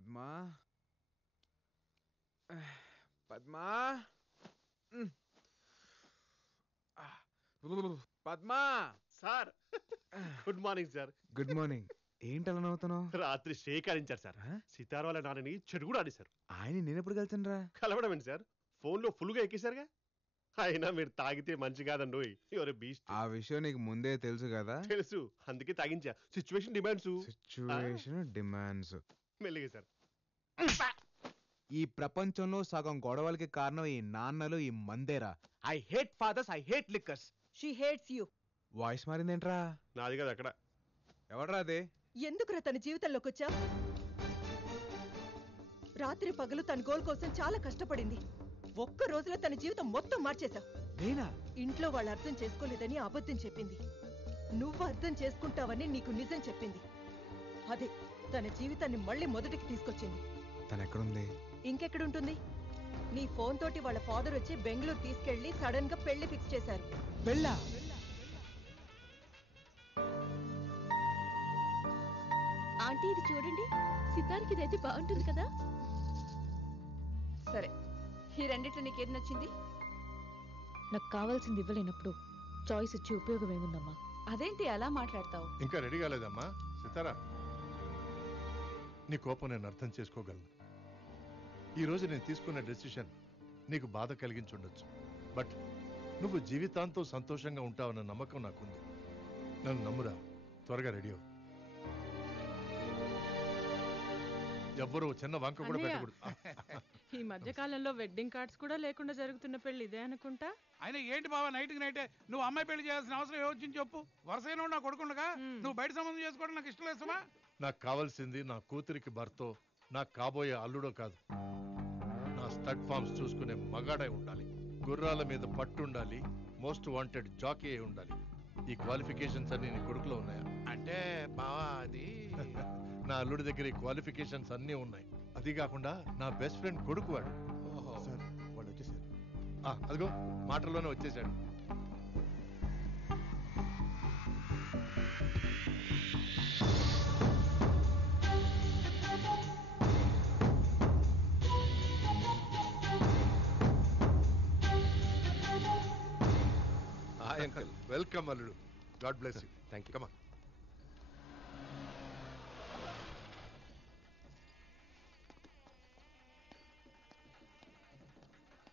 Padma Padma Padma sir good morning sir. Good morning. ఏంటి అలా నవ్వుతున్నావు? రాత్రి షేకారించారు సార్. సితార్ వాళ్ళ నాన్నని చెడు కూడా ఆడేశారు. ఆయన నేనెప్పుడు కలిసాను రా? కలవడం ఏంటి సార్, ఫోన్ లో ఫుల్ గా ఎక్కేశారుగా. అయినా మీరు తాగితే మంచి కాదండి. ఎవరు బీస్ట్. ఆ విషయం నీకు ముందే తెలుసు కదా? తెలుసు, అందుకే తాగించా. Situation demands. మెల్లిగా సార్. ఈ ప్రపంచంలో సగం గొడవలకి కారణం ఈ నాన్నలు, ఈ మందేరా. I hate fathers, I hate liquors. She hates you. Voice మారిందేంట్రా? నాది కదా అక్కడ. ఎవడ్రా అదే? ఎందుకురా తన జీవితంలోకి వచ్చా? రాత్రి పగలు తన గోల్ కోసం చాలా కష్టపడింది. ఒక్క రోజులో తన జీవితం మొత్తం మార్చేశావు. నేనా? ఇంట్లో వాళ్ళు అర్థం చేసుకోలేదని అబద్ధం చెప్పింది. నువ్వు అర్థం చేసుకుంటావని నీకు నిజం చెప్పింది. అదే తన జీవితాన్ని మళ్ళీ మొదటికి తీసుకొచ్చింది. తనెక్కడుంది? ఇంకెక్కడుంటుంది? నీ ఫోన్ తోటి వాళ్ళ ఫాదర్ వచ్చి బెంగళూరు తీసుకెళ్లి సడన్ గా పెళ్లి ఫిక్స్ చేశారు. పెళ్ళా? ఆంటీ ఇది చూడండి, సితార్కి ఇదైతే బాగుంటుంది కదా. సరే, ఈ రెండిట్లో నీకేది నచ్చింది? నాకు కావాల్సింది ఇవ్వలేనప్పుడు చాయిస్ ఇచ్చి ఉపయోగం ఏముందమ్మా? అదేంటి అలా మాట్లాడతావు? ఇంకా రెడీ కాలేదమ్మా సితారా. నీ కోపం నేను అర్థం చేసుకోగలను. ఈరోజు నేను తీసుకున్న డెసిషన్ నీకు బాధ కలిగించుండొచ్చు. బట్ నువ్వు జీవితాంతం సంతోషంగా ఉంటావన్న నమ్మకం నాకుంది. నన్ను నమ్మురా. త్వరగా రెడీ అవ్వు. ఎవ్వరూ చిన్న వంక కూడా పెట్టకూడదు. ఈ మధ్య కాలంలో వెడ్డింగ్ కార్డ్స్ కూడా లేకుండా జరుగుతున్న పెళ్లి ఇదే అనుకుంటా. ఆయన ఏంటి బావా నైట్కి నైటే నువ్వు అమ్మాయి పెళ్లి చేయాల్సిన అవసరం ఏమొచ్చింది చెప్పు. వరుసైన నా కొడుకుండగా నువ్వు బయట సంబంధం చేసుకోవడం నాకు ఇష్టం లేదమ్మా. నాకు కావాల్సింది నా కూతురికి భర్తో, నాకు కాబోయే అల్లుడో కాదు. నా స్టడ్ ఫార్మ్స్ చూసుకునే మగాడై ఉండాలి. గుర్రాల మీద పట్టుండాలి. మోస్ట్ వాంటెడ్ జాకీ అయి ఉండాలి. ఈ క్వాలిఫికేషన్స్ అన్ని నీ కొడుకులో ఉన్నాయా? అంటే బావా అది నా అల్లుడి దగ్గర ఈ క్వాలిఫికేషన్స్ అన్నీ ఉన్నాయి. అది కాకుండా నా బెస్ట్ ఫ్రెండ్ కొడుకు వాడు. సార్ వాళ్ళు వచ్చేసారు. అదిగో మాటల్లోనే వచ్చేసాడు. Hi uncle. వెల్కమ్ అల్లుడు. God bless you. Thank you. Come on.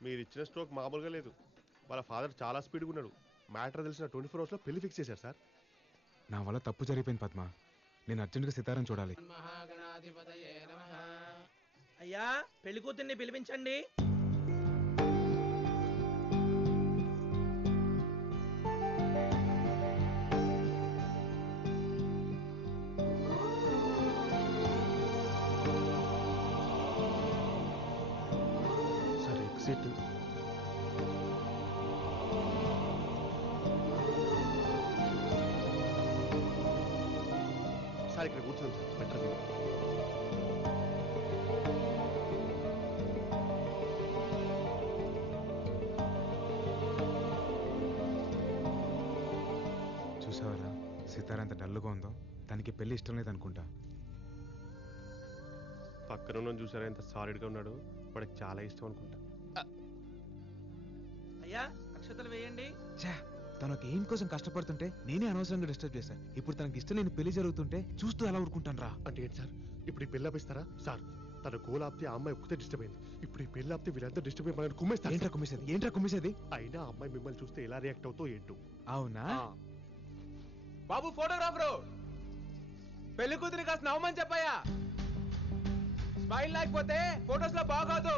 మీరు ఇచ్చిన స్ట్రోక్ మామూలుగా లేదు. వాళ్ళ ఫాదర్ చాలా స్పీడ్గా ఉన్నాడు. మ్యాటర్ తెలిసిన 24 hours లో పెళ్లి ఫిక్స్ చేశారు సార్. నా వల్ల తప్పు జరిగిపోయింది పద్మ. నేను అర్జెంట్గా సితారం చూడాలి. అయ్యా, పెళ్లి కూతుర్ని పిలిపించండి. Sir exit. సార్ ఇక్కడ కూర్చోండి సార్. బెటర్. చూసావరా సితార ఎంత డల్లుగా ఉందో. తనకి పెళ్లి ఇష్టం లేదనుకుంటా. పక్కన ఉన్న చూసారా ఎంత సాలిడ్గా ఉన్నాడు. వాడికి చాలా ఇష్టం అనుకుంటా. అయ్యా, అక్షతలు వేయండి. తనకు ఏం కోసం కష్టపడుతుంటే నేనే అనవసరంగా డిస్టర్బ్ చేశాను. ఇప్పుడు తనకి ఇష్టం లేని పెళ్లి జరుగుతుంటే చూస్తూ ఎలా ఊరుకుంటాను రా? అంటే ఏంటి సార్, ఇప్పుడు ఈ పెళ్లి ఆపిస్తారా? సార్ తన గోల్ ఆపితే ఆ అమ్మాయి ఒక్కతే డిస్టర్బ్ అయింది. ఇప్పుడు ఈ పెళ్లి ఆపితే వీళ్ళంతా డిస్టర్బ్ అయ్యి మనల్ని కుమ్మేస్తారు. ఏంట్రా కుమ్మేసేది? అయినా ఆ అమ్మాయి మిమ్మల్ని చూస్తే ఎలా రియాక్ట్ అవుతో ఏంటో. అవునా? బాబు ఫోటోగ్రాఫరు, పెళ్లి కూతురి కాస్త నవ్వమని చెప్పాయా. స్మైల్ లేకపోతే ఫొటోస్ లో బాగోదు.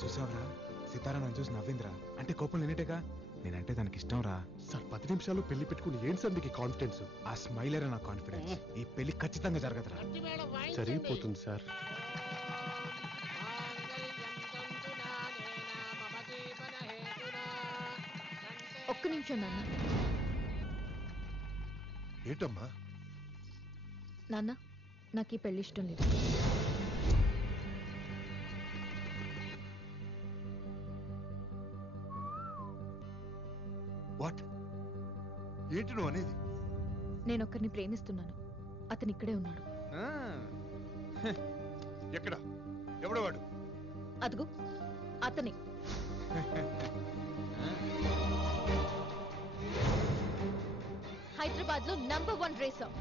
చూసావరా సితారా నన్ను చూసి నవ్విందిరా. అంటే కోపం లేనట్టుగా. నేనంటే తనకి ఇష్టం రా. సార్ 10 నిమిషాల్లో పెళ్లి పెట్టుకుని ఏంటి సార్ మీకు కాన్ఫిడెన్స్? ఆ స్మైలేరా నా కాన్ఫిడెన్స్. ఈ పెళ్లి ఖచ్చితంగా జరగదురా. జరిగిపోతుంది సార్. ఒక్క నిమిషం నాన్న. ఏంటమ్మా? నాన్న, నాకు ఈ పెళ్లి ఇష్టం లేదు. వాట్? ఏంటి నువ్వు అనేది? నేను ఒక్కరిని ప్రేమిస్తున్నాను. అతను ఇక్కడే ఉన్నాడు. ఎక్కడ? ఎవడు వాడు? అదుగు అతనే. హైదరాబాద్ లో నంబర్ 1 రేసర్.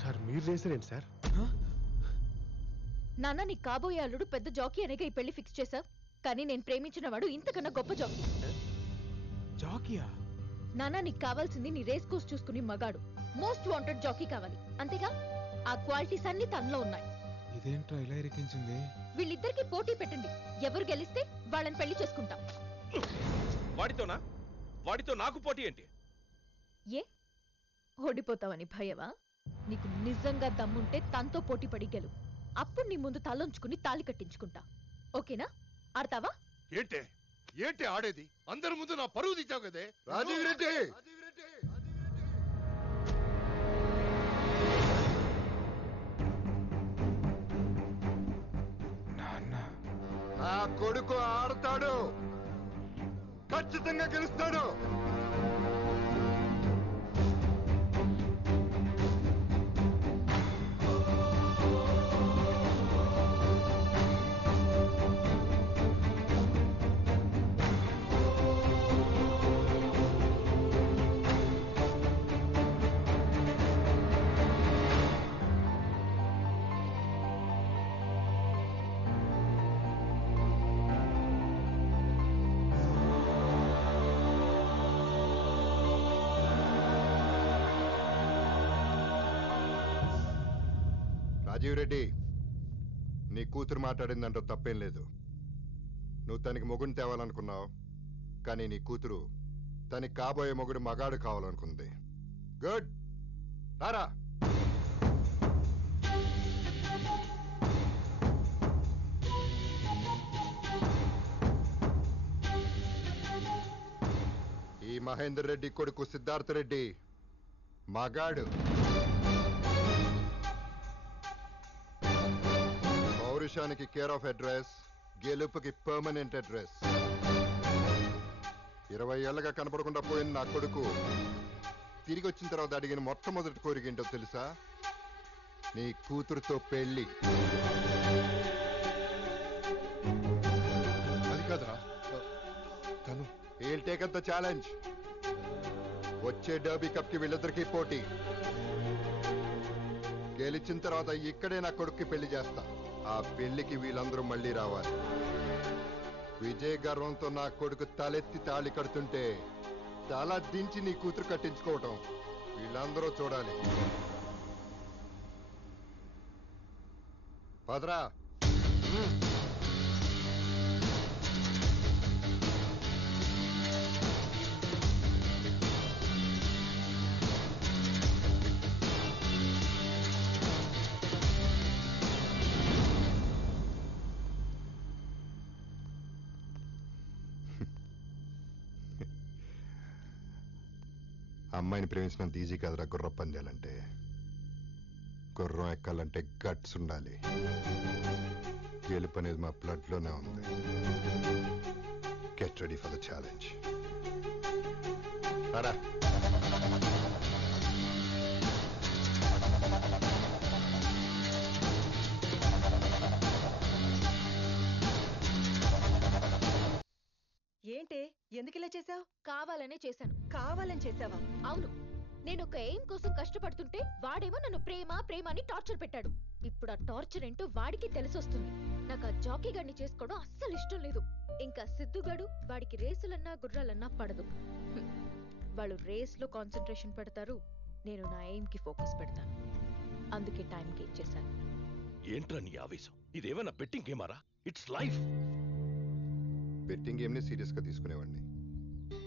సార్ మీరు రేసారేంటి సార్? నాన్న నీ కాబోయే అల్లుడు పెద్ద జాకీ అనేగా ఈ పెళ్లి ఫిక్స్ చేశావు. కానీ నేను ప్రేమించిన వాడు ఇంతకన్నా గొప్ప జాకీ. జాకియా? నాన్న నీకు కావాల్సింది నీ రేస్ కోర్స్ చూసుకుని మగాడు, మోస్ట్ వాంటెడ్ జాకీ కావాలి. అంతేగా? ఆ క్వాలిటీస్ అన్ని తనలో ఉన్నాయి. ఇదేంట్రా ఇలా ఇరికించింది? వీళ్ళిద్దరికి పోటీ పెట్టండి. ఎవరు గెలిస్తే వాళ్ళని పెళ్లి చేసుకుంటాం. వాడితోనా? వాడితో నాకు పోటీ ఏంటి? ఏ ఓడిపోతావని భయవా? నీకు నిజంగా దమ్ముంటే తనతో పోటీ పడి గెలు. అప్పుడు నీ ముందు తలొంచుకుని తాళి కట్టించుకుంటా. ఓకేనా? ఆడతావా? ఏంటే ఏంటి ఆడేది? అందరి ముందు నా పరువు తీసావు కదే రాజీవ్ రెడ్డి. నా కొడుకు ఆడతాడు, ఖచ్చితంగా గెలుస్తాడు. రాజీవ్ రెడ్డి, నీ కూతురు మాట్లాడిందంటూ తప్పేం లేదు. నువ్వు తనకి మొగుడిని తేవాలనుకున్నావు, కానీ నీ కూతురు తనకి కాబోయే మొగుడు మగాడు కావాలనుకుంది. గుడ్, రారా. ఈ మహేందర్ రెడ్డి కొడుకు సిద్ధార్థ రెడ్డి మగాడు. పౌరుషానికి కేర్ ఆఫ్ అడ్రస్, గెలుపుకి పర్మనెంట్ అడ్రస్. 20 ఏళ్ళగా కనపడకుండా పోయిన నా కొడుకు తిరిగి వచ్చిన తర్వాత అడిగిన మొట్టమొదటి కోరిక ఏంటో తెలుసా? నీ కూతురుతో పెళ్లి. అది కాదురా తను. He'll take up the challenge. వచ్చే డర్బీ కప్ కి వీళ్ళిద్దరికీ పోటీ. గెలిచిన తర్వాత ఇక్కడే నా కొడుక్కి పెళ్లి చేస్తా. ఆ పెళ్లికి వీళ్ళందరూ మళ్ళీ రావాలి. విజయ గర్వంతో నా కొడుకు తలెత్తి తాళి కడుతుంటే తల దించి నీ కూతురు కట్టించుకోవటం వీళ్ళందరూ చూడాలి. పదరా. అమ్మాయిని ప్రేమించినంత ఈజీ కాదురా గుర్రం పందాలంటే. గుర్రం ఎక్కాలంటే గట్స్ ఉండాలి. గెలుపు అనేది మా బ్లడ్ లోనే ఉంది. Get ready for the challenge. రారా. ఏంటే ఎందుకు ఇలా చేసావు? కావాలనే చేశాను. కావాలని చేసావా? అవును. నేను ఒక ఎయిమ్ కోసం కష్టపడుతుంటే వాడేమో నన్ను ప్రేమ ప్రేమ అని టార్చర్ పెట్టాడు. ఇప్పుడు ఆ టార్చర్ ఏంటో వాడికి తెలిసొస్తుంది. నాకు ఆ జాకీ గడిని చేసుకోవడం అస్సలు ఇష్టం లేదు. ఇంకా సిద్ధుగాడు వాడికి రేసులన్నా గుర్రాలన్నా పడదు. వాళ్ళు రేస్ లో కాన్సన్ట్రేషన్ పెడతారు, నేను నా ఎయిమ్ కి ఫోకస్ పెడతాను. అందుకే టైంకి ఇచ్చేశాను. ఏంట్రా నీ ఆవేశం? ఇదేమైనా బెట్టింగ్ గేమారా? It's life. బెట్టింగ్ గేమ్ని సీరియస్ గా తీసుకునేవాడిని,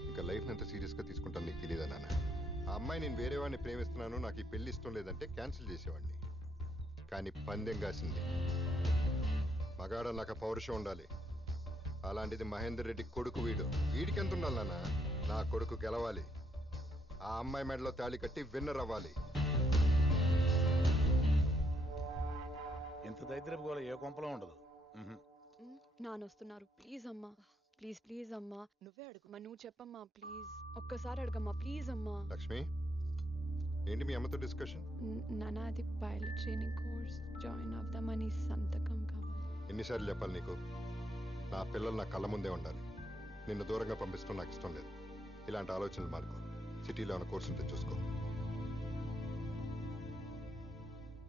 ఇంకా లైఫ్ ఎంత సీరియస్ గా తీసుకుంటాను నీకు తెలియదా నాన్న? ఆ అమ్మాయి నేను వేరే వాడిని ప్రేమిస్తున్నాను, నాకు ఈ పెళ్లి ఇష్టం లేదంటే క్యాన్సిల్ చేసేవాడిని. కానీ పందెం కాసింది. మగాడ నాకు పౌరుషం ఉండాలి. అలాంటిది మహేందర్ రెడ్డి కొడుకు వీడికి ఎంత ఉండాలి నాన్న? నా కొడుకు గెలవాలి. ఆ అమ్మాయి మెడలో తాళి కట్టి విన్నర్ అవ్వాలి. ఇంత దరిద్రపు గోల ఏ కొంపలో ఉండదు. నాన్న వస్తున్నారు, ప్లీజ్ అమ్మా, ప్లీజ్ ప్లీజ్ అమ్మా. నువ్వే అడుగు. అమ్మా నువ్వు చెప్పమ్మా ప్లీజ్, ఒక్కసారి అడగమ్మా ప్లీజ్ అమ్మా. లక్ష్మి, ఏంటి మీ అమ్మతో డిస్కషన్? నాన్న అది పైలట్ ట్రైనింగ్ కోర్స్ జాయిన్ అవుదామని సంతకం కావాలి. ఎన్నిసార్లు చెప్పాలి నీకు? నా పిల్లలు నా కళ్ళ ముందే ఉండాలి. నిన్ను దూరంగా పంపిస్తాం నాకు ఇష్టం లేదు. ఇలాంటి ఆలోచనలు మార్కో. సిటీలో ఉన్న కోర్సు ఉంటే చూసుకో.